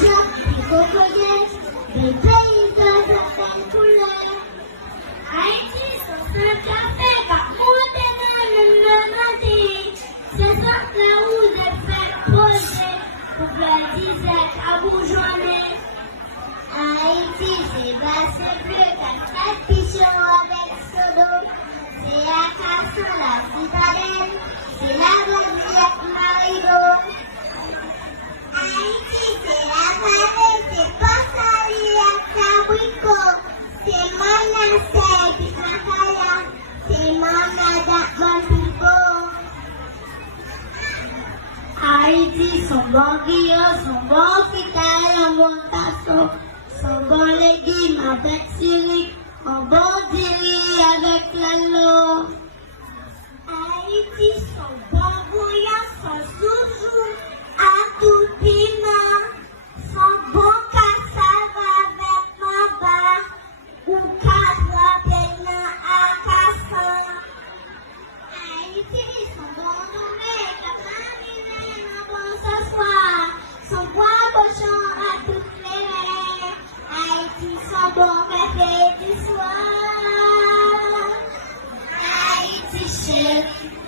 des cocoyettes, des paysages à peine couleurs. Haïti, son seul café, car monter dans le matin. C'est ça là où j'ai fait projet, pour que la disette à bourgeonner. Haïti, c'est bas, c'est bleu, qu'à pichon avec Sodo. C'est à Casson, la citadelle, c'est la Guadeloupe, Marido. Haïti, c'est la vallée, c'est pas sali à Cabrico. C'est Manasseh, puis Makaya, c'est Mamada, Mampigo. Haïti, son bon guillot, son bon fitaille, un bon tasseau, son bon légume avec syrique, un bon diri avec l'eau. Haïti, son bon bouillon, son zouzou, à tout piment, son bon cassave avec maba, ou casse maintenant à Casson. Haïti, son bon nommé, son bois cochon à toutes les mers. Haïti, son bon café du soir. Haïti, chérie.